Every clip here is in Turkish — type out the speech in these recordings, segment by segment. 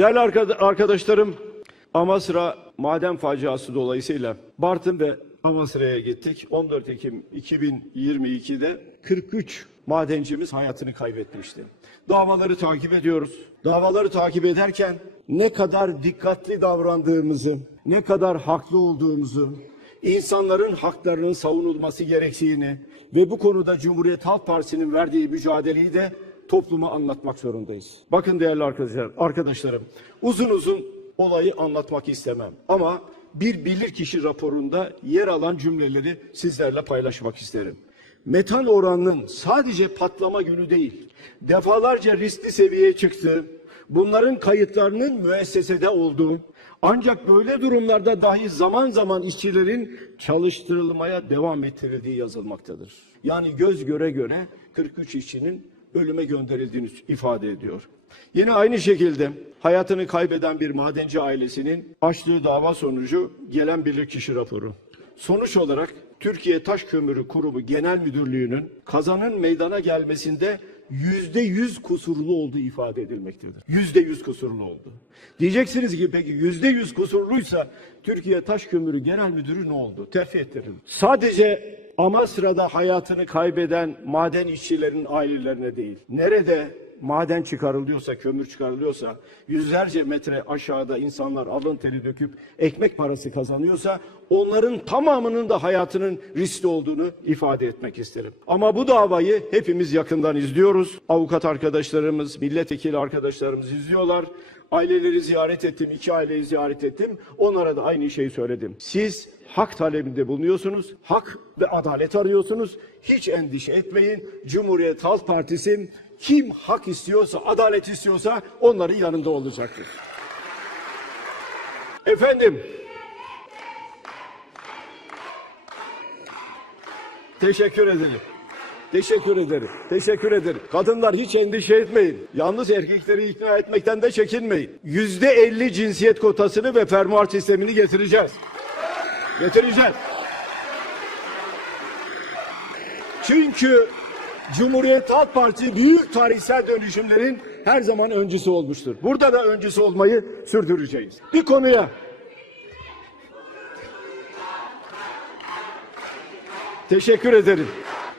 Değerli arkada- arkadaşlarım, Amasra maden faciası dolayısıyla Bartın ve Amasra'ya gittik. 14 Ekim 2022'de 43 madencimiz hayatını kaybetmişti. Davaları takip ediyoruz. Davaları takip ederken ne kadar dikkatli davrandığımızı, ne kadar haklı olduğumuzu, insanların haklarının savunulması gerektiğini ve bu konuda Cumhuriyet Halk Partisi'nin verdiği mücadeleyi de topluma anlatmak zorundayız. Bakın değerli arkadaşlar, arkadaşlarım, uzun uzun olayı anlatmak istemem ama bir bilirkişi raporunda yer alan cümleleri sizlerle paylaşmak isterim. Metan oranının sadece patlama günü değil, defalarca riskli seviyeye çıktığı, bunların kayıtlarının müessesede olduğu, ancak böyle durumlarda dahi zaman zaman işçilerin çalıştırılmaya devam ettirildiği yazılmaktadır. Yani göz göre göre 43 işçinin ölüme gönderildiğini ifade ediyor. Yine aynı şekilde hayatını kaybeden bir madenci ailesinin açtığı dava sonucu gelen bilirkişi raporu. Sonuç olarak Türkiye Taş Kömürü Kurumu Genel Müdürlüğü'nün kazanın meydana gelmesinde yüzde yüz kusurlu olduğu ifade edilmektedir. Yüzde yüz kusurlu oldu. Diyeceksiniz ki peki yüzde yüz kusurluysa Türkiye Taş Kömürü Genel Müdürü ne oldu? Terfi ettirildi. Sadece Amasra'da hayatını kaybeden maden işçilerin ailelerine değil. Nerede maden çıkarılıyorsa, kömür çıkarılıyorsa, yüzlerce metre aşağıda insanlar alın teri döküp ekmek parası kazanıyorsa, onların tamamının da hayatının riskli olduğunu ifade etmek isterim. Ama bu davayı hepimiz yakından izliyoruz. Avukat arkadaşlarımız, milletvekili arkadaşlarımız izliyorlar. Aileleri ziyaret ettim, iki aileyi ziyaret ettim. Onlara da aynı şeyi söyledim. Siz hak talebinde bulunuyorsunuz, hak ve adalet arıyorsunuz. Hiç endişe etmeyin. Cumhuriyet Halk Partisi kim hak istiyorsa, adalet istiyorsa onların yanında olacaktır. Efendim, teşekkür ederim. Teşekkür ederim. Teşekkür ederim. Kadınlar hiç endişe etmeyin. Yalnız erkekleri ikna etmekten de çekinmeyin. Yüzde elli cinsiyet kotasını ve fermuar sistemini getireceğiz. Getireceğiz. Çünkü Cumhuriyet Halk Partisi büyük tarihsel dönüşümlerin her zaman öncüsü olmuştur. Burada da öncüsü olmayı sürdüreceğiz. Bir konuya Teşekkür ederim.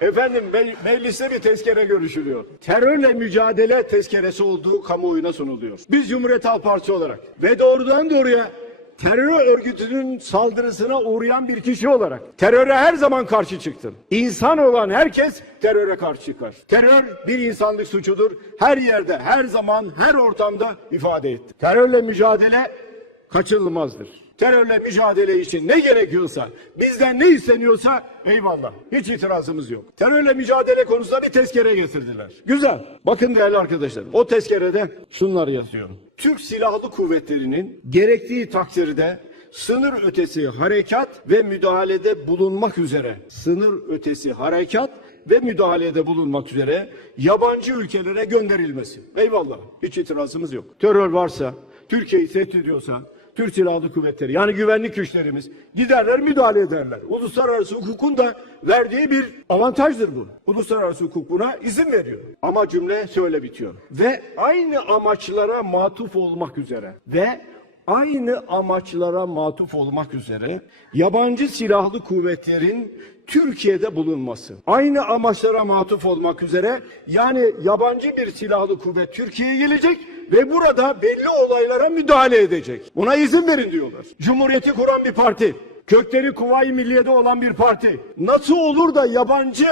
Efendim me- mecliste bir tezkere görüşülüyor. Terörle mücadele tezkeresi olduğu kamuoyuna sunuluyor. Biz Cumhuriyet Halk Partisi olarak ve doğrudan doğruya terör örgütünün saldırısına uğrayan bir kişi olarak teröre her zaman karşı çıktım. İnsan olan herkes teröre karşı çıkar. Terör bir insanlık suçudur. Her yerde, her zaman, her ortamda ifade etti. Terörle mücadele kaçınılmazdır. Terörle mücadele için ne gerekiyorsa, bizden ne isteniyorsa eyvallah. Hiç itirazımız yok. Terörle mücadele konusunda bir tezkere getirdiler. Güzel. Bakın değerli arkadaşlar. O tezkerede şunlar yazıyor. Türk Silahlı Kuvvetleri'nin gerektiği takdirde sınır ötesi harekat ve müdahalede bulunmak üzere sınır ötesi harekat ve müdahalede bulunmak üzere yabancı ülkelere gönderilmesi. Eyvallah. Hiç itirazımız yok. Terör varsa, Türkiye'yi tehdit ediyorsa, Türk Silahlı Kuvvetleri yani güvenlik güçlerimiz giderler müdahale ederler. Uluslararası hukukun da verdiği bir avantajdır bu. Uluslararası hukuk buna izin veriyor. Ama cümle şöyle bitiyor. Ve aynı amaçlara matuf olmak üzere ve aynı amaçlara matuf olmak üzere yabancı silahlı kuvvetlerin Türkiye'de bulunması. Aynı amaçlara matuf olmak üzere yani yabancı bir silahlı kuvvet Türkiye'ye gelecek ve burada belli olaylara müdahale edecek. Buna izin verin diyorlar. Cumhuriyeti kuran bir parti, kökleri Kuvayi Milliye'de olan bir parti. Nasıl olur da yabancı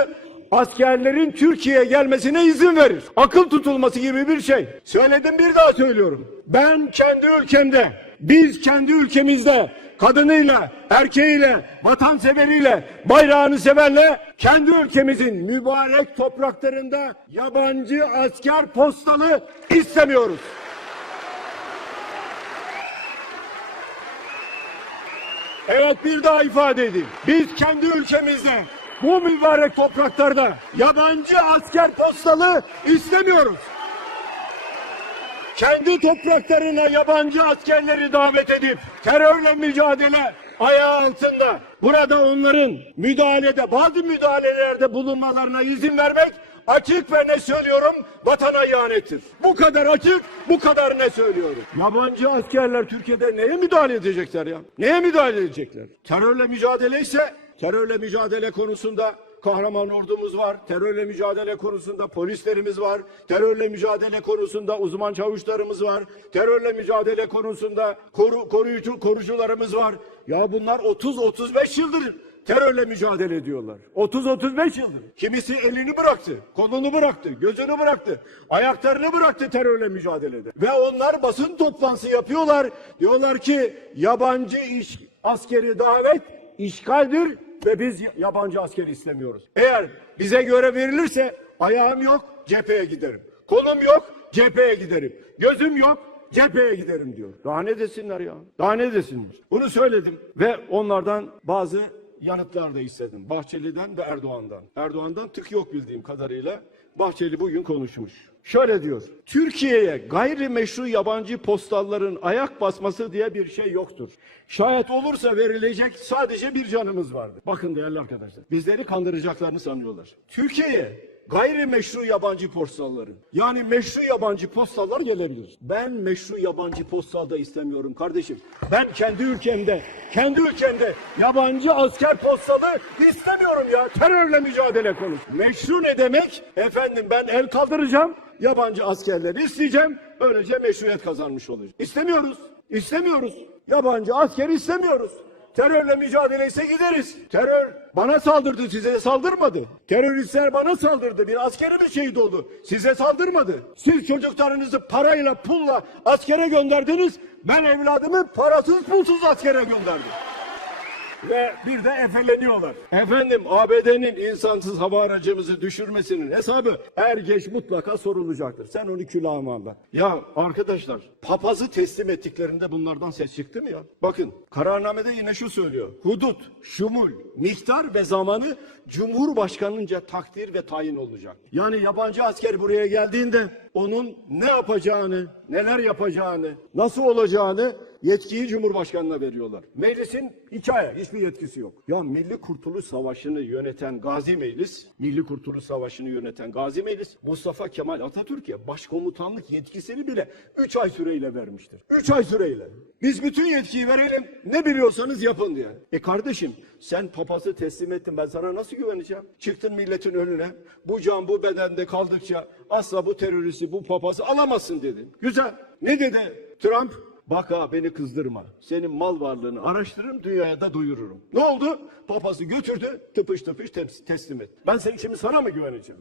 askerlerin Türkiye'ye gelmesine izin verir? Akıl tutulması gibi bir şey. Söyledim bir daha söylüyorum. Ben kendi ülkemde, biz kendi ülkemizde kadınıyla, erkeğiyle, vatanseveriyle, bayrağını sevenle kendi ülkemizin mübarek topraklarında yabancı asker postalı istemiyoruz. Evet bir daha ifade edeyim. Biz kendi ülkemizde bu mübarek topraklarda yabancı asker postalı istemiyoruz. Kendi topraklarına yabancı askerleri davet edip terörle mücadele ayağı altında burada onların müdahalede bazı müdahalelerde bulunmalarına izin vermek açık ve ne söylüyorum? Vatana ihanettir. Bu kadar açık, bu kadar ne söylüyorum? Yabancı askerler Türkiye'de neye müdahale edecekler ya? Neye müdahale edecekler? Terörle mücadele ise terörle mücadele konusunda kahraman ordumuz var. Terörle mücadele konusunda polislerimiz var. Terörle mücadele konusunda uzman çavuşlarımız var. Terörle mücadele konusunda koru, koruyucu korucularımız var. Ya bunlar 30-35 yıldır terörle mücadele ediyorlar. 30-35 yıldır. Kimisi elini bıraktı, kolunu bıraktı, gözünü bıraktı, ayaklarını bıraktı terörle mücadelede. Ve onlar basın toplantısı yapıyorlar. Diyorlar ki yabancı iş askeri davet işgaldir ve biz yabancı asker istemiyoruz. Eğer bize göre verilirse ayağım yok cepheye giderim. Kolum yok cepheye giderim. Gözüm yok cepheye giderim diyor. Daha ne desinler ya? Daha ne desinler? Bunu söyledim ve onlardan bazı yanıtlar da istedim. Bahçeli'den ve Erdoğan'dan. Erdoğan'dan tık yok bildiğim kadarıyla. Bahçeli bugün konuşmuş. Şöyle diyor. Türkiye'ye gayrimeşru yabancı postalların ayak basması diye bir şey yoktur. Şayet olursa verilecek sadece bir canımız vardır. Bakın değerli arkadaşlar. Bizleri kandıracaklarını sanıyorlar. Türkiye'ye gayrimeşru yabancı postalların yani meşru yabancı postallar gelebilir. Ben meşru yabancı postal da istemiyorum kardeşim. Ben kendi ülkemde, kendi ülkemde yabancı asker postalı istemiyorum ya. Terörle mücadele konusu. Meşru ne demek? Efendim ben el kaldıracağım, yabancı askerleri isteyeceğim, böylece meşruiyet kazanmış olacağım. İstemiyoruz, istemiyoruz. Yabancı asker istemiyoruz. Terörle mücadele ise gideriz. Terör bana saldırdı, size saldırmadı. Teröristler bana saldırdı, bir askerimiz şehit oldu. Size saldırmadı. Siz çocuklarınızı parayla, pulla askere gönderdiniz. Ben evladımı parasız, pulsuz askere gönderdim. Ve bir de efeleniyorlar. Efendim ABD'nin insansız hava aracımızı düşürmesinin hesabı er geç mutlaka sorulacaktır. Sen onu külahıma anla. Ya arkadaşlar papazı teslim ettiklerinde bunlardan ses çıktı mı ya? Bakın kararnamede yine şu söylüyor. Hudut, şumul, miktar ve zamanı Cumhurbaşkanınca takdir ve tayin olacak. Yani yabancı asker buraya geldiğinde onun ne yapacağını, neler yapacağını, nasıl olacağını yetkiyi Cumhurbaşkanı'na veriyorlar. Meclisin hikaye, hiçbir yetkisi yok. Ya Milli Kurtuluş Savaşı'nı yöneten Gazi Meclis, Milli Kurtuluş Savaşı'nı yöneten Gazi Meclis, Mustafa Kemal Atatürk'e başkomutanlık yetkisini bile 3 ay süreyle vermiştir. 3 ay süreyle. Biz bütün yetkiyi verelim, ne biliyorsanız yapın diye. E kardeşim, sen papazı teslim ettin, ben sana nasıl güveneceğim? Çıktın milletin önüne, bu can bu bedende kaldıkça asla bu teröristi, bu papazı alamazsın dedin. Güzel. Ne dedi Trump? Bak ha beni kızdırma. Senin mal varlığını araştırırım, dünyaya da duyururum. Ne oldu? Papazı götürdü, tıpış tıpış tes- teslim etti. Ben senin şimdi sana mı güveneceğim?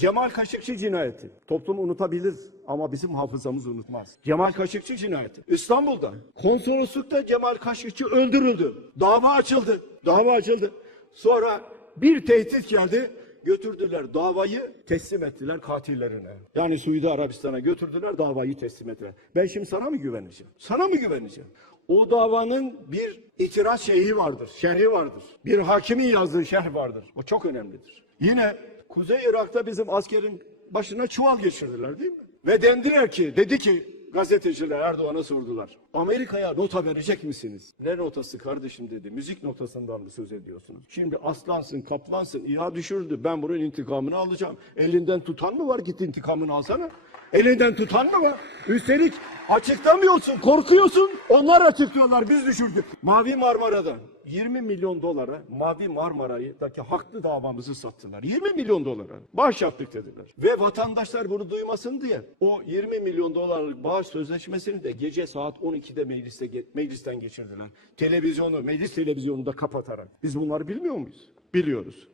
Cemal Kaşıkçı cinayeti. Toplum unutabilir ama bizim hafızamız unutmaz. Cemal Kaşıkçı cinayeti. İstanbul'da konsoloslukta Cemal Kaşıkçı öldürüldü. Dava açıldı. Dava açıldı. Sonra bir tehdit geldi. Götürdüler davayı teslim ettiler katillerine. Yani Suudi Arabistan'a götürdüler davayı teslim ettiler. Ben şimdi sana mı güveneceğim? Sana mı güveneceğim? O davanın bir itiraz şeyhi vardır, şerhi vardır. Bir hakimin yazdığı şerh vardır. O çok önemlidir. Yine Kuzey Irak'ta bizim askerin başına çuval geçirdiler değil mi? Ve dendiler ki, dedi ki gazeteciler Erdoğan'a sordular. Amerika'ya nota verecek misiniz? Ne notası kardeşim dedi. Müzik notasından mı söz ediyorsunuz? Şimdi aslansın, kaplansın, İHA düşürdü. Ben bunun intikamını alacağım. Elinden tutan mı var? Git intikamını alsana. Elinden tutan mı var? Üstelik açıklamıyorsun, korkuyorsun. Onlar açıklıyorlar, biz düşürdük. Mavi Marmara'da 20 milyon dolara Mavi Marmara'daki haklı davamızı sattılar. 20 milyon dolara. Bağış yaptık dediler. Ve vatandaşlar bunu duymasın diye o 20 milyon dolarlık bağış sözleşmesini de gece saat 12'de mecliste, meclisten geçirdiler. Televizyonu, meclis televizyonunu da kapatarak. Biz bunları bilmiyor muyuz? Biliyoruz.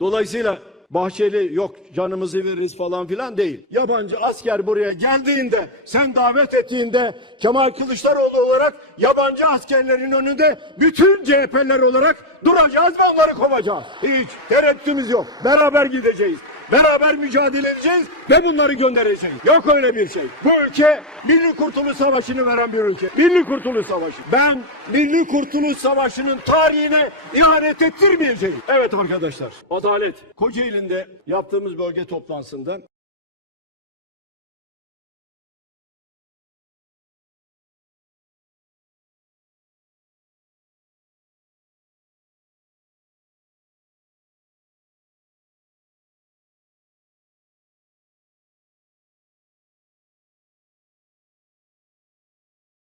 Dolayısıyla Bahçeli yok canımızı veririz falan filan değil. Yabancı asker buraya geldiğinde sen davet ettiğinde Kemal Kılıçdaroğlu olarak yabancı askerlerin önünde bütün CHP'ler olarak duracağız ve onları kovacağız. Hiç tereddütümüz yok. Beraber gideceğiz. Beraber mücadele edeceğiz ve bunları göndereceğiz. Yok öyle bir şey. Bu ülke Milli Kurtuluş Savaşı'nı veren bir ülke. Milli Kurtuluş Savaşı. Ben Milli Kurtuluş Savaşı'nın tarihine ihanet ettirmeyeceğim. Evet arkadaşlar. Adalet. Kocaeli'nde yaptığımız bölge toplantısında